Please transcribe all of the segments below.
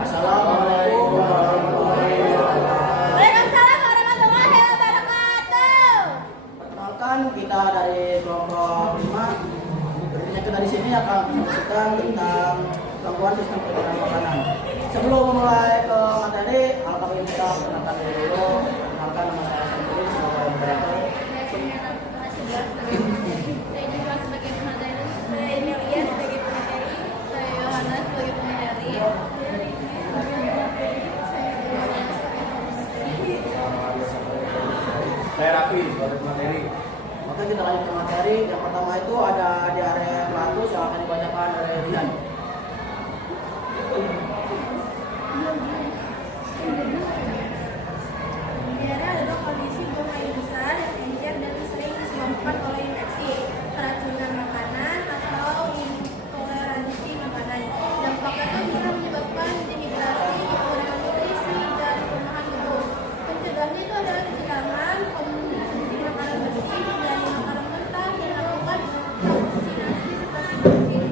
Assalamualaikum warahmatullahi wabarakatuh. Waalaikumsalam warahmatullahi wabarakatuh. Perkenalkan, kita dari kelompok 5. Berikutnya kita di sini akan menjelaskan tentang gangguan sistem pencernaan makanan. Sebelum memulai ke materi, alhamdulillah kita perkenalkan dulu. Perkenalkan nama saya sendiri sebagai moderator. Saya juga sebagai pemateri. Saya Emilia sebagai pemateri. Saya Yohana sebagai pemateri. Saya Raffi, sebagai materi. Maka kita lanjut ke materi. Yang pertama itu ada diare pelatus yang akan dibacakan oleh Rian. Diare adalah kondisi buang air besar yang encer dan sering disebabkan oleh infeksi, keracunan makanan, atau intoleransi makanan. Dampaknya itu bisa menyebabkan dehidrasi, kekurangan nutrisi, dan kelemahan tubuh. Pencegahannya itu adalah cuci tangan, konsumsi makanan bersih, dari makanan mentah, dan lakukan vaksinasi seperti vaksin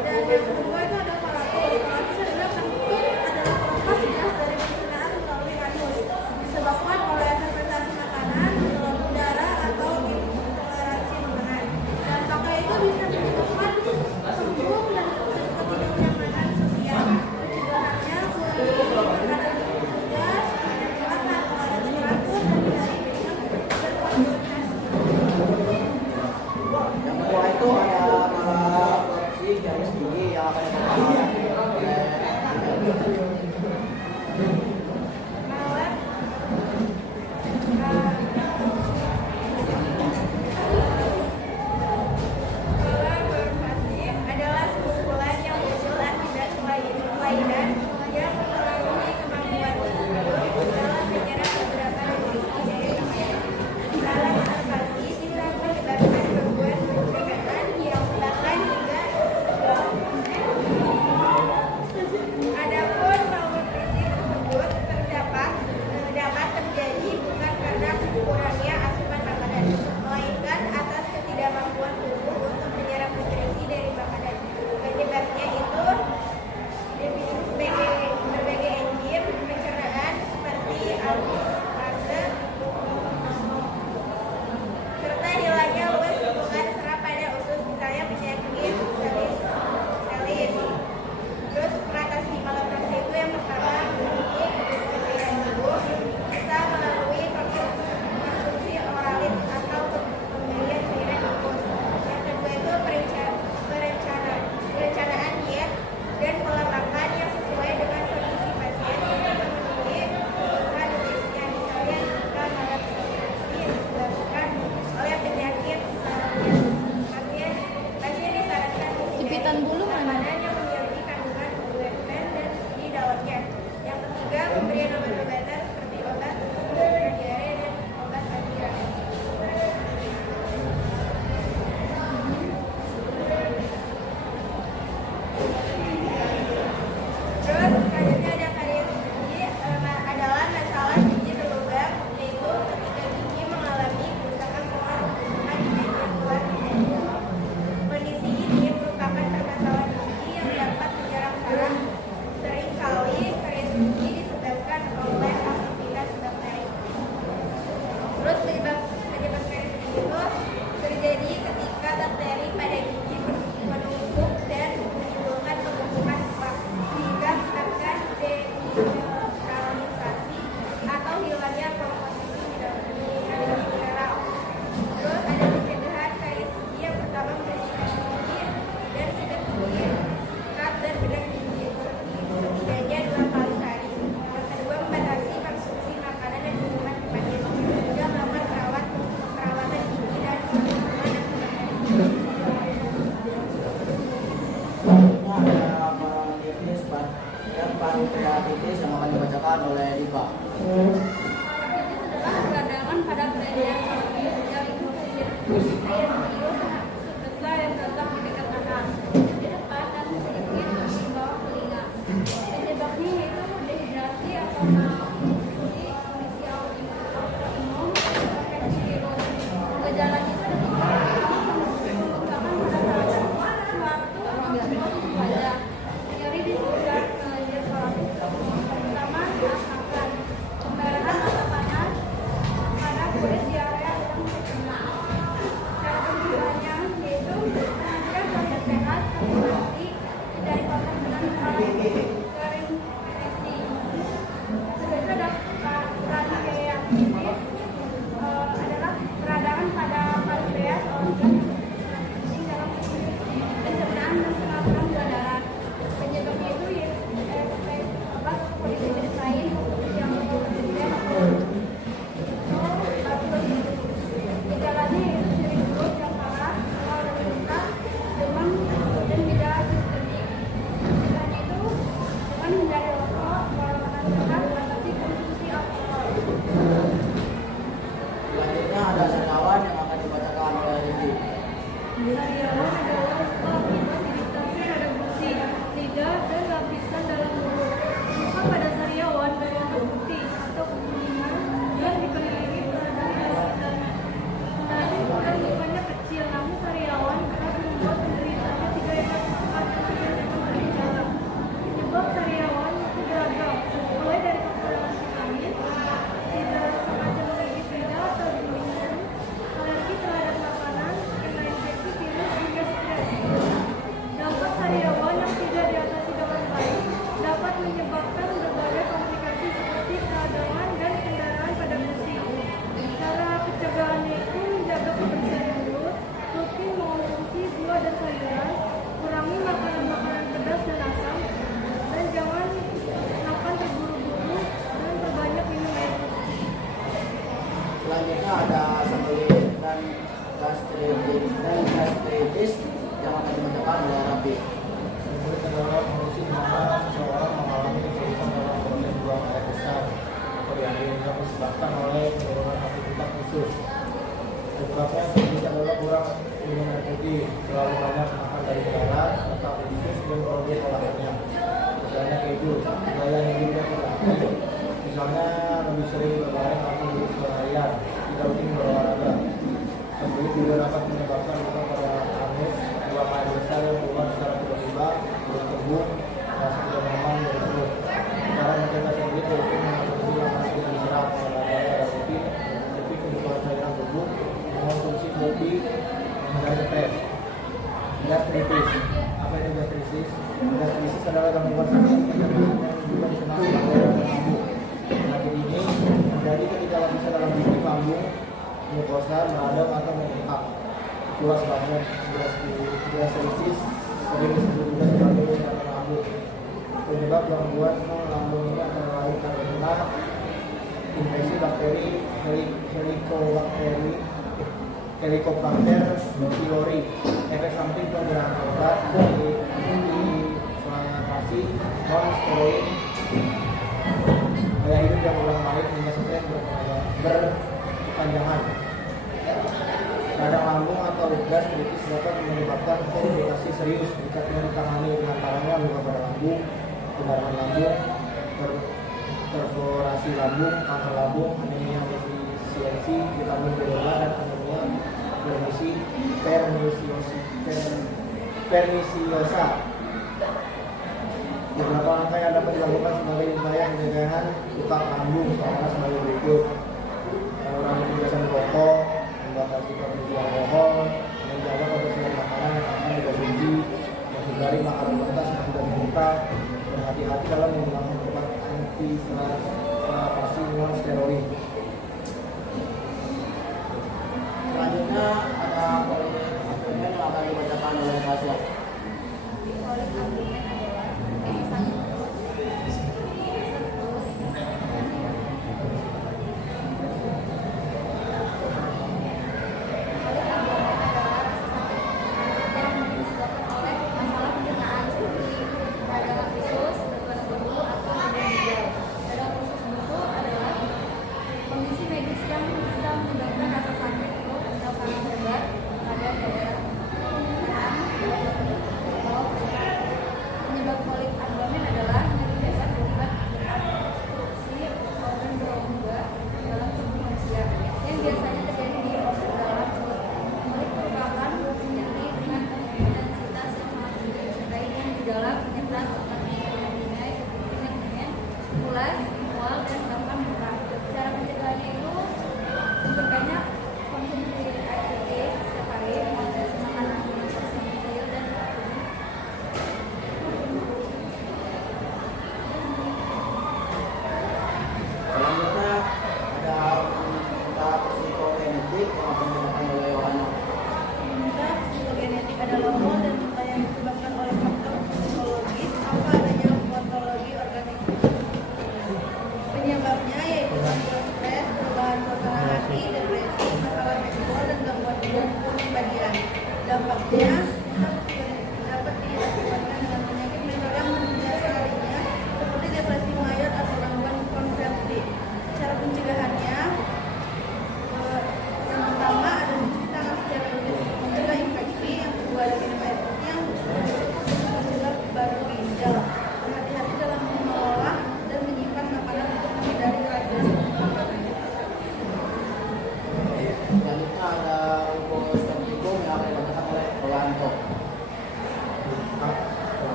dan yang kedua itu adalah kolatus. Kolatus adalah bentuk adalah proses gas dari pencernaan melalui anus, disebabkan oleh fermentasi makanan, dalam udara, atau intoleransi makanan. Dampaknya itu bisa menyebabkan sembuh dan ketidaknyamanan sosial. Pencegahannya kurangi makanan bergas, makan olahraga teratur, dan hindari minum berkonsentrasi. Yang kedua itu ada korupsi garis gigi yang akan dibacakan oleh Kolaborasi adalah kumpulan yang muncul akibat kelainan yang mempengaruhi kemampuan tubuh dalam menyerap beberapa nutrisi dari makanan. Dalam observasi bisa menyebabkan gangguan pencernaan yang bahkan hingga adapun malnutrisi tersebut dapat terjadi bukan karena kurangnya asupan makanan, melainkan atas ketidakmampuan tubuh untuk menyerap nutrisi dari makanan. Penyebabnya itu berbagai enzim pencernaan seperti amilase serta hilangnya luas tumpukan serat pada usus, misalnya penyakit selis. Terus mengatasi malnutrisi itu yang pertama memiliki kebutuhan cairan tubuh bisa melalui konsumsi oralit atau pemberian cairan infus. Yang kedua itu perencanaan diet dan pola makan yang sesuai dengan kondisi pasien untuk memenuhi kebutuhan nutrisinya, misalnya jika malnutrisi yang disebabkan oleh penyakit pasien disarankan Jepitan bulu mana? makanan yang memiliki kandungan gluten dan di dalamnya. Yang ketiga, pemberian obat-obatan seperti obat diare dan obat antivirus. Terus selanjutnya ada karies gigi, adalah masalah gigi berlubang, yaitu ketika gigi mengalami kerusakan setelah tumbuhan di bagian luar gigi. Kondisi ini merupakan permasalahan gigi yang dapat menyerang saraf. Seringkali karies gigi disebabkan oleh aktivitas bakteri. Terus penyebab karies gigi itu terjadi ketika bakteri pada gigi menumpuk dan menimbulkan pembentukan plak, sehingga menyebabkan demineralisasi atau hilangnya komposisi mineral. Terus ada pencegahan karies gigi, yang pertama membersihkan gigi dan sikat gigi, sikat dan bedah gigi setidaknya 2 kali sehari. Yang kedua, membatasi konsumsi makanan dan minuman bermanis, juga melakukan perawatan gigi dan penyembuhan akibat gigi. selanjutnya ada pankreatitis dan pankreatitis yang akan dibacakan oleh Diva. Adalah peradangan pada peredaran saluran ginjal infeksi air liur besar yang terletak di dekat anal, di depan dan sedikit di bawah telinga. Penyebabnya yaitu dehidrasi atau malnutrisi Selanjutnya ada sembelit dan gastritis yang akan dibacakan oleh Rabi. Sembelit adalah kondisi di mana seseorang mengalami kesulitan dalam proses buang air besar atau diakhiri disebabkan oleh penurunan aktivitas khusus. Penyebabnya sembelit adalah kurang minum air putih, terlalu banyak makan dari darat, serta khusus dan produk olahannya. Misalnya keju, gaya hidup yang tidak aktif, misalnya lebih sering berbaring atau duduk seharian, tidak rutin berolahraga. Sembelit juga dapat menyebabkan luka pada anus, buang air besar yang keluar secara tiba-tiba, perut kembung, rasa tidak nyaman dari perut. Cara mencegah sembelit yaitu mengonsumsi makanan yang diserap, olahraga secara rutin, mencegah kebutuhan cairan tubuh, mengonsumsi kopi, menghindari stres. Gastritis. Apa itu gastritis? Gastritis adalah gangguan sistem pencernaan yang juga dikenal sebagai radang lambung. Penyakit ini terjadi ketika lapisan dalam dinding lambung, mukosa, radang atau membengkak. Itulah sebabnya gastritis sering disebut juga sebagai radang lambung. Penyebab gangguan lambung ini antara lain karena infeksi bakteri Helicobacter pylori, efek samping pergerakan obat, inflamasi, non-steroid, gaya hidup yang kurang baik hingga stres berkepanjangan. Radang lambung atau gastritis dapat menyebabkan komplikasi serius jika tidak ditangani, diantaranya luka pada lambung, pendarahan lambung, perforasi lambung, kanker lambung, anemia defisiensi vitamin B12 dan anemia pernisiosa. Beberapa langkah yang dapat dilakukan sebagai upaya pencegahan luka lambung adalah sebagai berikut: mengurangi kebiasaan merokok, membatasi konsumsi alkohol, menjaga kebersihan makanan yang akan dikonsumsi, menghindari makanan mentah seperti daging mentah, berhati-hati dalam menggunakan obat anti-inflamasi non-steroid. Selanjutnya ada politik abdomen yang akan dibacakan oleh Tasya. Polik abdomen adalah kesesak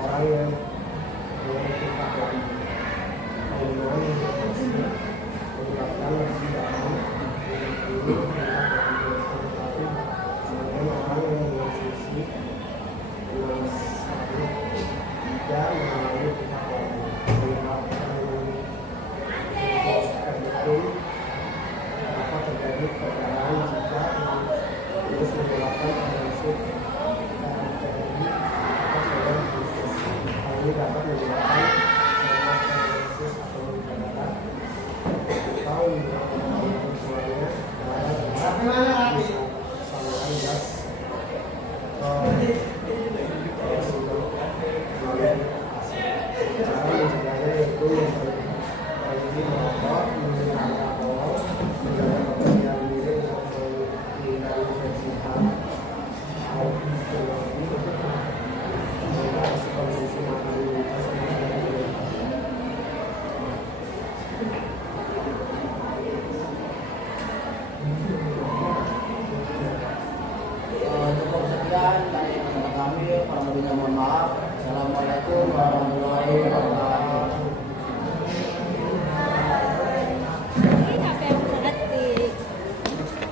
orang yang belum kita kami, kurang lebihnya mohon maaf. Assalamualaikum warahmatullahi wabarakatuh.